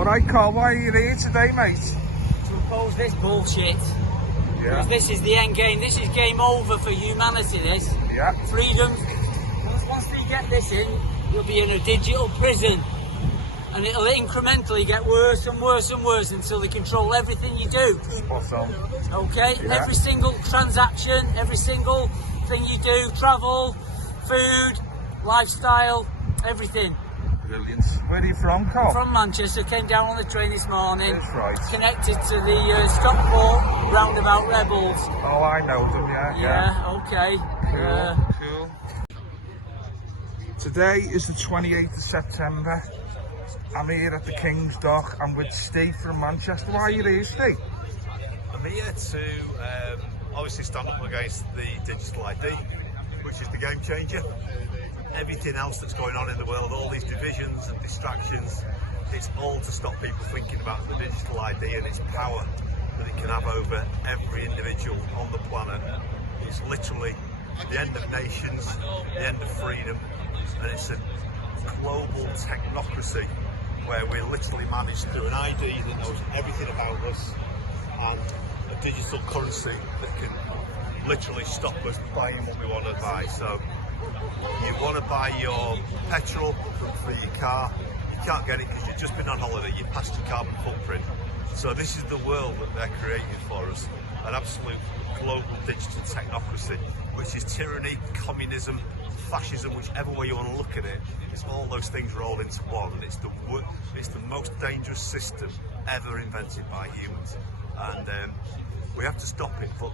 Alright, Carl, why are you here today, mate? To oppose this bullshit. Yeah. Because this is the end game. This is game over for humanity, this. Yeah. Freedom. Once they get this in, you'll be in a digital prison. And it'll incrementally get worse and worse and worse until they control everything you do. Awesome. Okay? Yeah. Every single transaction, every single thing you do, travel, food, lifestyle, everything. Brilliant. Where are you from, Carl? From Manchester, came down on the train this morning. That's right. Connected to the Stockport roundabout rebels. Oh, I know them, yeah. Yeah, okay. Cool. Today is the 28th of September. I'm here at the King's Dock. I'm with Steve from Manchester. Why are you here, Steve? I'm here to obviously stand up against the digital ID, which is the game changer. Everything else that's going on in the world, all these divisions and distractions, it's all to stop people thinking about the digital ID and its power that it can have over every individual on the planet. It's literally the end of nations, the end of freedom, and it's a global technocracy where we're literally managed through an ID that knows everything about us and a digital currency that can literally stop us buying what we want to buy. So you want to buy your petrol for your car, you can't get it because you've just been on holiday, you passed your carbon footprint. So this is the world that they're creating for us, an absolute global digital technocracy, which is tyranny, communism, fascism, whichever way you want to look at it. It's all those things rolled into one, and it's the most dangerous system ever invented by humans. And we have to stop it, but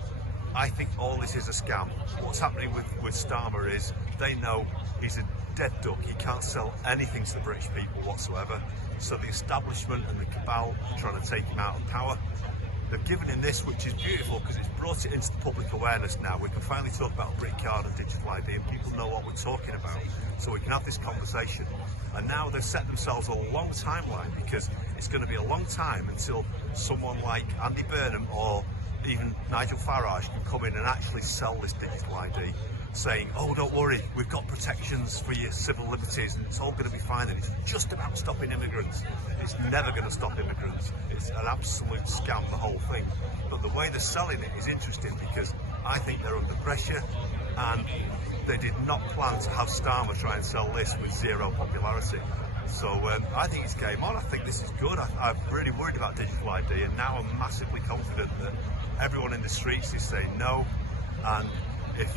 I think all this is a scam. What's happening with Starmer is they know he's a dead duck. He can't sell anything to the British people whatsoever. So the establishment and the cabal are trying to take him out of power. They've given him this, which is beautiful because it's brought it into the public awareness now. We can finally talk about Brit card and digital ID and people know what we're talking about. So we can have this conversation. And now they've set themselves a long timeline because it's going to be a long time until someone like Andy Burnham or even Nigel Farage can come in and actually sell this digital ID, saying, oh, don't worry, we've got protections for your civil liberties and it's all going to be fine, and it's just about stopping immigrants. It's never going to stop immigrants. It's an absolute scam, the whole thing. But the way they're selling it is interesting because I think they're under pressure, and they did not plan to have Starmer try and sell this with zero popularity. So I think it's game on. I think this is good. I'm really worried about digital ID, and now I'm massively confident that everyone in the streets is saying no. And if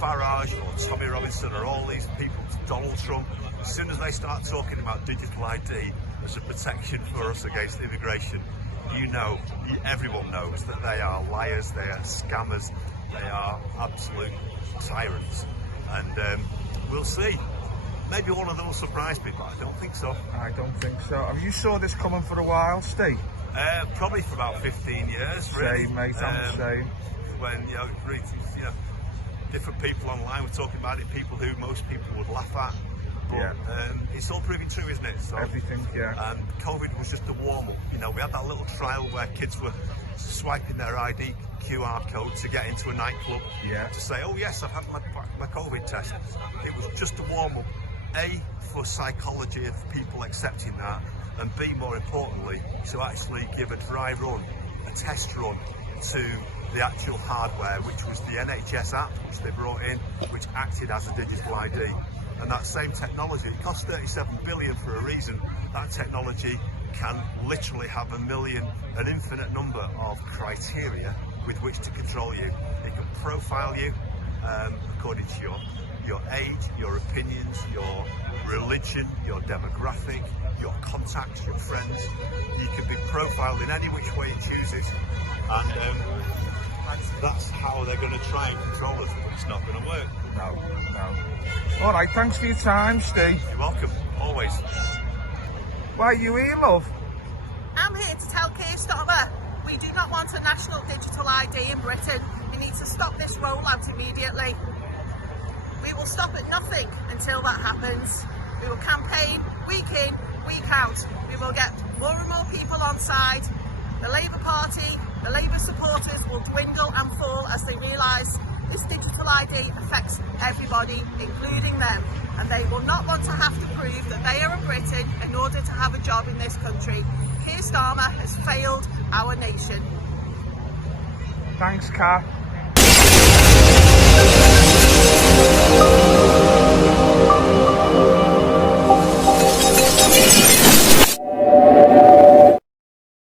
Farage or Tommy Robinson or all these people, Donald Trump, as soon as they start talking about digital ID as a protection for us against immigration, everyone knows that they are liars, they are scammers, they are absolute tyrants. And we'll see. Maybe one of them will surprise me, but I don't think so. I don't think so. Have you saw this coming for a while, Steve? Probably for about 15 years. Really. Same, mate, I'm the same. When different people online were talking about it, people who most people would laugh at. But Yeah. It's all proving true, isn't it? So, Everything, yeah. And COVID was just a warm-up. We had that little trial where kids were swiping their ID QR code to get into a nightclub. Yeah. To say, oh yes, I've had my COVID test. It was just a warm-up. A, for psychology of people accepting that, and B, more importantly, to actually give a dry run, a test run to the actual hardware, which was the NHS app, which they brought in, which acted as a digital ID. And that same technology, it cost 37 billion for a reason. That technology can literally have an infinite number of criteria with which to control you. It can profile you according to your age, your opinions, your religion, your demographic, your contacts, your friends. You can be profiled in any which way it chooses, and that's how they're going to try and control us. It's not going to work. No. All right, thanks for your time, Steve. You're welcome, always. Why are you here, love? I'm here to tell Keir Starmer we do not want a national digital ID in Britain. We need to stop this rollout immediately. We will stop at nothing until that happens. We will campaign week in, week out. We will get more and more people on side. The Labour Party, the Labour supporters will dwindle and fall as they realise This digital ID affects everybody, including them, and they will not want to have to prove that they are a Briton in order to have a job in this country. Keir Starmer has failed our nation. Thanks, Kat.